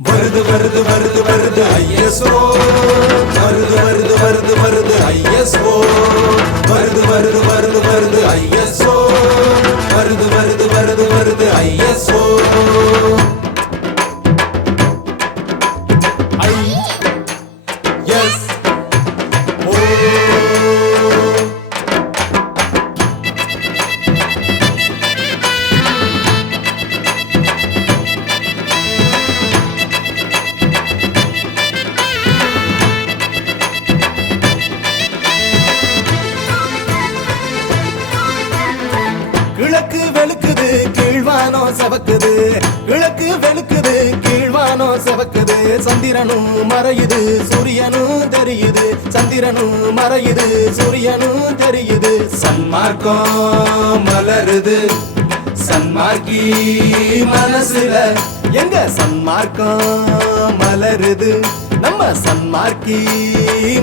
வருது வருது வருது வருது ஐஎஸ்ஓ வருது வருது வருது வருது ஐஎஸ்ஓ வருது வருது வருது வருது ஐஎஸ்ஓ வருது வருது வருது வருது ஐஎஸ்ஓ ஐ எஸ் ஓ கிழக்கு வெளுக்குது கீழ்வானோ செவக்குது கிழக்கு வெளுக்குது கீழ்வானோ செவக்குது சந்திரனும் மறையுது சூரியனும் தெரியுது சந்திரனும் மறையுது சூரியனும் தெரியுது சன்மார்க்கம் மலருது சன்மார்க்கி மனசுல எங்க சன்மார்க்கம் மலருது நம்ம சன்மார்க்கி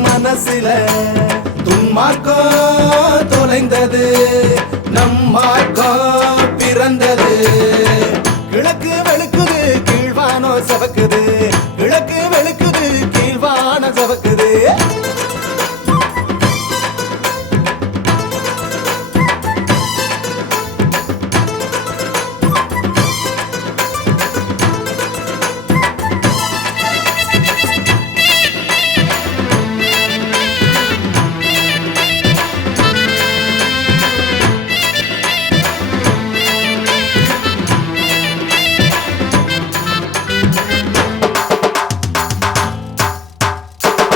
மனசுல துன்மார்க்கம் தொலைந்தது நம்மார்க்கம் பிறந்தது கிழக்கு வெளுக்குது கீழ்வானோ செவக்குது கிழக்கு வெளுக்குது கீழ்வானோ செவக்குது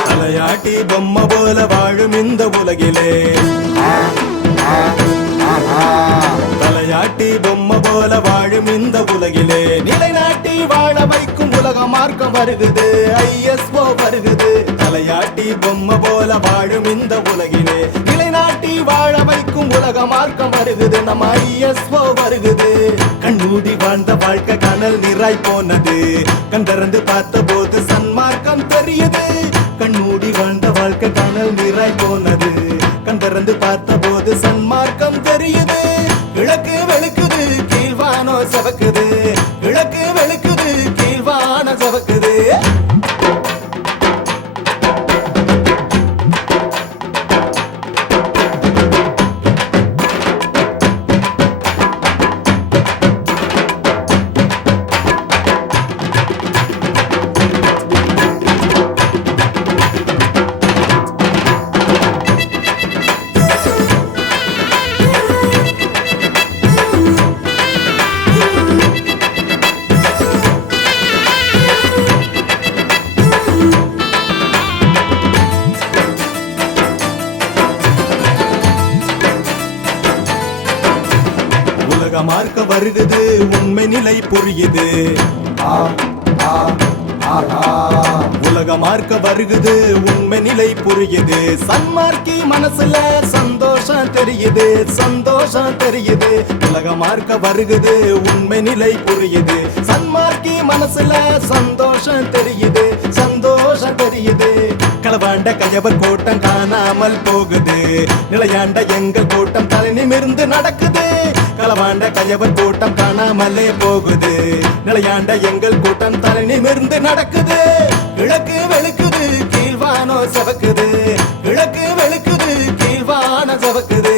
தலையாட்டி பொம்மை போல வாழும் இந்த உலகிலே தலையாட்டி பொம்மை போல வாழும் இந்த உலகிலே நிலைநாட்டி வாழ வைக்கும் உலக மார்க்கம் வருகுது ஐஎஸ்ஓ வருகுது தலையாட்டி பொம்மை போல வாழும் இந்த உலகிலே நிலைநாட்டி வாழ வைக்கும் உலக மார்க்கம் வருகுது நம்ம ஐஎஸ்ஓ வருகுது கண்மூடி வாழ்ந்த வாழ்க்கை கனல் நீராய் போனது கண் திறந்து பார்த்த போது சன்மார்க்கம் தெரியுது கண்மூடி வாழ்ந்த வாழ்க்கை கனல் நீராய் போனது கண் திறந்து பார்த்த போது சன்மார்க்கம் தெரியுது கிழக்கு வெளுக்குது கீழ்வானோ செவக்குது கிழக்கு வெளுக்குது கீழ்வானோ செவக்குது மார்க்க வருகுது உண்மை நிலை புரியுது உலக மார்க்க வருகுது உண்மை நிலை புரியுது சன்மார்க்கி மனசுல சந்தோஷம் தெரியுது சந்தோஷம் தெரியுது உலக மார்க்க வருகுது உண்மை நிலை புரியுது சன்மார்க்கி மனசுல சந்தோஷம் தெரியுது சந்தோஷம் தெரியுது களவாண்ட கயவர் கூட்டம் காணாமல் போகுது நிலையாண்ட எங்கள் கூட்டம் தலை நிமிர்ந்து நடக்குது களவாண்ட கயவர் கூட்டம் காணாமலே போகுது நிலையாண்ட எங்கள் கூட்டம் தலை நிமிர்ந்து நடக்குது கிழக்கு வெளுக்குது கீழ்வானோ செவக்குது கிழக்கு வெளுக்குது கீழ்வானோ செவக்குது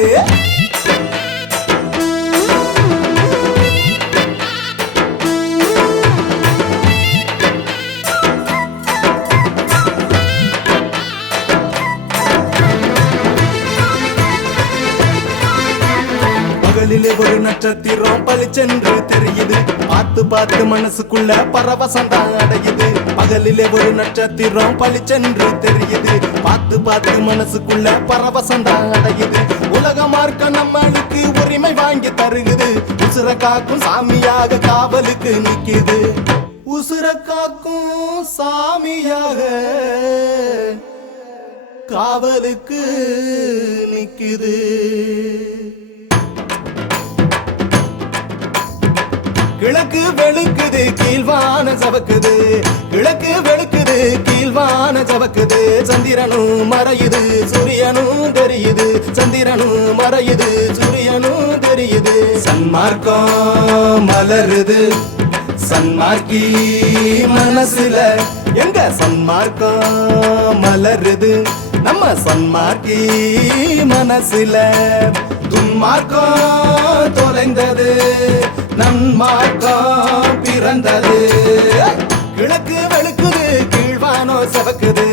பகலிலே ஒரு நட்சத்திரம் பளிச்சென்று தெரியுது பார்த்து பார்த்து மனசுக்குள்ள பரவசம் தான் அடையுது பகலிலே ஒரு நட்சத்திரம் பளிச்சென்று தெரியுது பார்த்து பார்த்து மனசுக்குள்ள பரவசம் தான் அடையுது உலக மார்க்க நம்மளுக்கு உரிமை வாங்கி தருகுது உசுர காக்கும் சாமியாக காவலுக்கு நிக்குது உசுர காக்கும் சாமியாக காவலுக்கு நிக்குது கிழக்கு வெளுக்குது கீழ்வான சவக்குது கிழக்கு வெளுக்குது கீழ்வான சவக்குது சந்திரனும் மறையுது சூரியனும் தெரியுது சந்திரனும் மறையுது சூரியனும் தெரியுது சன்மார்க்கம் மலருது சன்மார்க்கி மனசுல எங்க சன்மார்க்கம் மலருது நம்ம சன்மார்க்கி மனசுல துன்மார்க்கம் தொலைந்தது நன்மார்க்கம் பிறந்தது கிழக்கு வெளுக்குது கீழ்வானோ செவக்குது